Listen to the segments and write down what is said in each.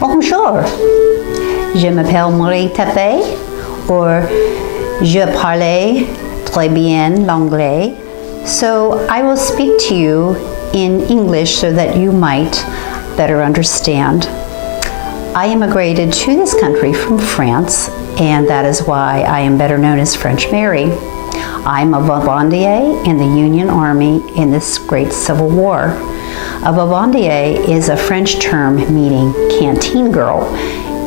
Bonjour, je m'appelle Marie Tapé, or je parle très bien l'anglais. So I will speak to you in English so that you might better understand. I immigrated to this country from France, and that is why I am better known as French Mary. I'm a vivandier in the Union Army in this great Civil War. A vivandier is a French term meaning canteen girl,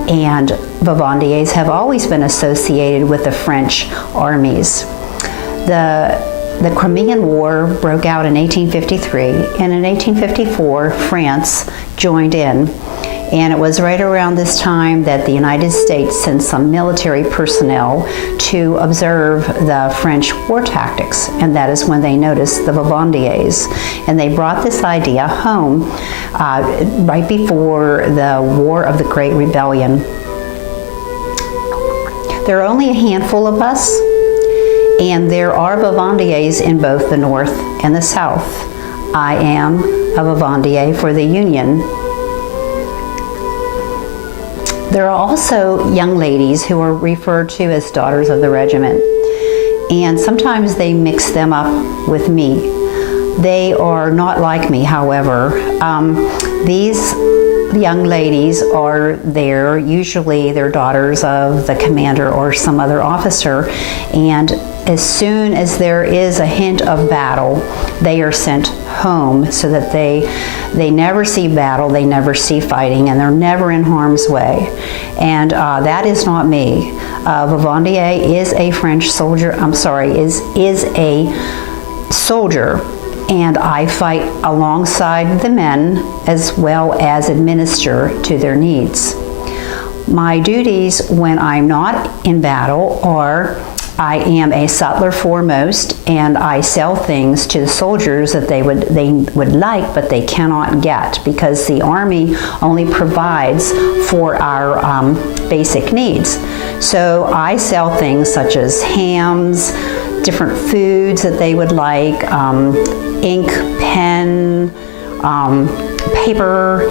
and vivandiers have always been associated with the French armies. The Crimean War broke out in 1853, and in 1854 France joined in. And it was right around this time that the United States sent some military personnel to observe the French war tactics, and that is when they noticed the vivandiers. And they brought this idea home right before the War of the Great Rebellion. There are only a handful of us, and there are vivandiers in both the North and the South. I am a vivandier for the Union. There are also young ladies who are referred to as daughters of the regiment, and sometimes they mix them up with me. They are not like me, however. These young ladies are there, usually they're daughters of the commander or some other officer, and as soon as there is a hint of battle, they are sent home so that they never see battle, they never see fighting, and they're never in harm's way. And that is not me. Vivandier is a French soldier, is a soldier, and I fight alongside the men as well as administer to their needs. My duties when I'm not in battle are I am a sutler foremost, and I sell things to the soldiers that they would like, but they cannot get because the Army only provides for our basic needs. So I sell things such as hams, different foods that they would like, ink, pen, paper,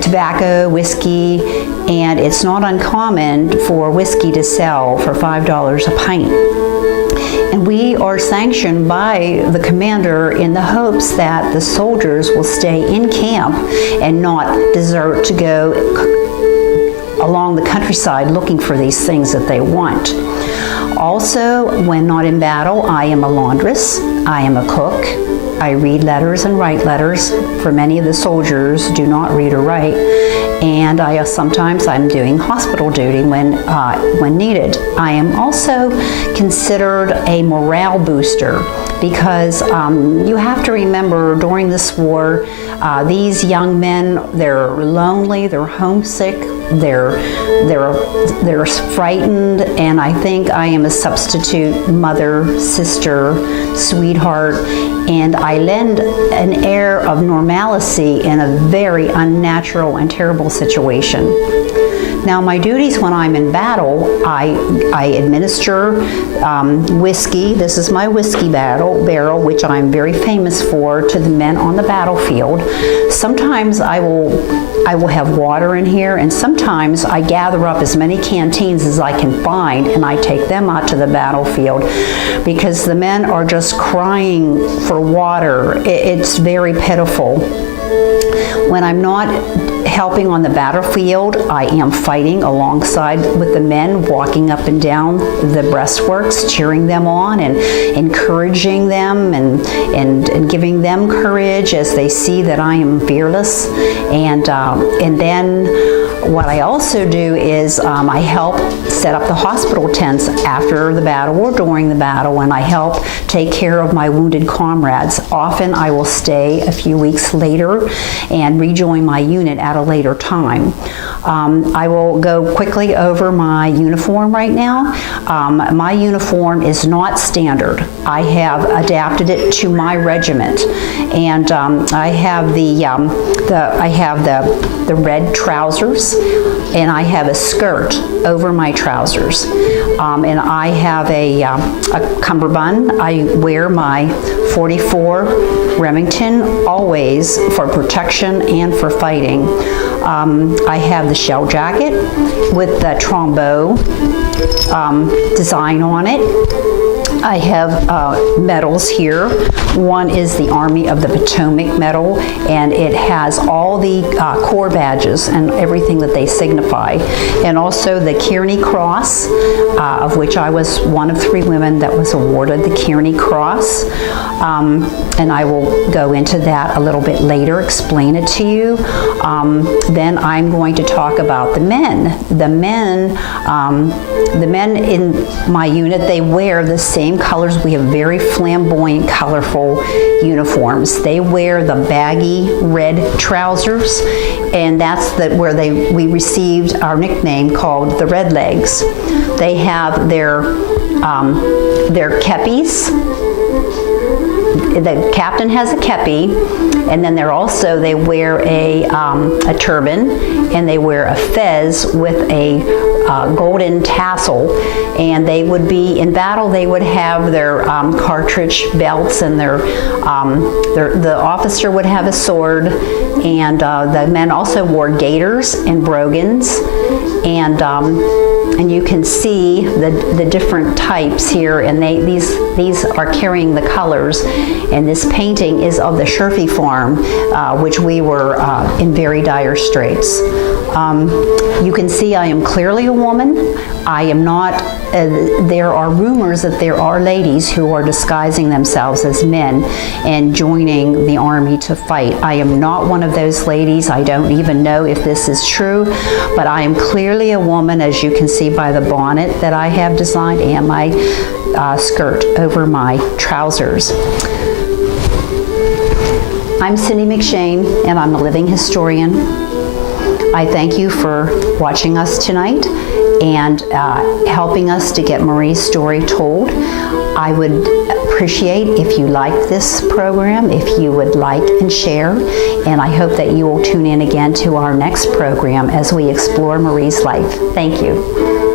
tobacco, whiskey, and it's not uncommon for whiskey to sell for $5 a pint. And we are sanctioned by the commander in the hopes that the soldiers will stay in camp and not desert to go along the countryside looking for these things that they want. Also, when not in battle, I am a laundress, I am a cook, I read letters and write letters, for many of the soldiers do not read or write, and sometimes I'm doing hospital duty when needed. I am also considered a morale booster because you have to remember during this war, these young men, they're lonely, they're homesick, they're frightened, and I think I am a substitute mother, sister, sweetheart, and I lend an air of normalcy in a very unnatural and terrible situation. Now, my duties when I'm in battle, I administer whiskey. This is my whiskey barrel, which I'm very famous for, to the men on the battlefield. Sometimes I will have water in here, and sometimes I gather up as many canteens as I can find, and I take them out to the battlefield because the men are just crying for water. It's very pitiful. When I'm not helping on the battlefield, I am fighting alongside with the men, walking up and down the breastworks, cheering them on and encouraging them and giving them courage as they see that I am fearless. And then what I also do is I help set up the hospital tents after the battle or during the battle, and I help take care of my wounded comrades. Often I will stay a few weeks later and rejoin my unit at a later time. I will go quickly over my uniform right now. My uniform is not standard. I have adapted it to my regiment, and I have the red trousers, and I have a skirt over my trousers, and I have a cummerbund. I wear my 44 Remington always for protection and for fighting. I have the shell jacket with the trombone design on it. I have medals here. One is the Army of the Potomac medal, and it has all the corps badges and everything that they signify. And also the Kearney Cross, of which I was one of 3 women that was awarded the Kearney Cross. And I will go into that a little bit later, explain it to you. Then I'm going to talk about the men. The men in my unit, they wear the same colors. We have very flamboyant, colorful uniforms. They wear the baggy red trousers, and that's where we received our nickname called the Red Legs. They have their kepis. The captain has a kepi, and then they wear a turban, and they wear a fez with a golden tassel, and they would be in battle. They would have their cartridge belts, and the officer would have a sword, and the men also wore gaiters and brogans, and you can see the different types here, and these are carrying the colors. And this painting is of the Sherfy farm, which we were in very dire straits. You can see I am clearly a woman. I am not, there are rumors that there are ladies who are disguising themselves as men and joining the Army to fight. I am not one of those ladies. I don't even know if this is true, but I am clearly a woman, as you can see by the bonnet that I have designed and my skirt over my trousers. I'm Cindy McShane, and I'm a living historian. I thank you for watching us tonight and helping us to get Marie's story told. I would appreciate if you liked this program, if you would like and share, and I hope that you will tune in again to our next program as we explore Marie's life. Thank you.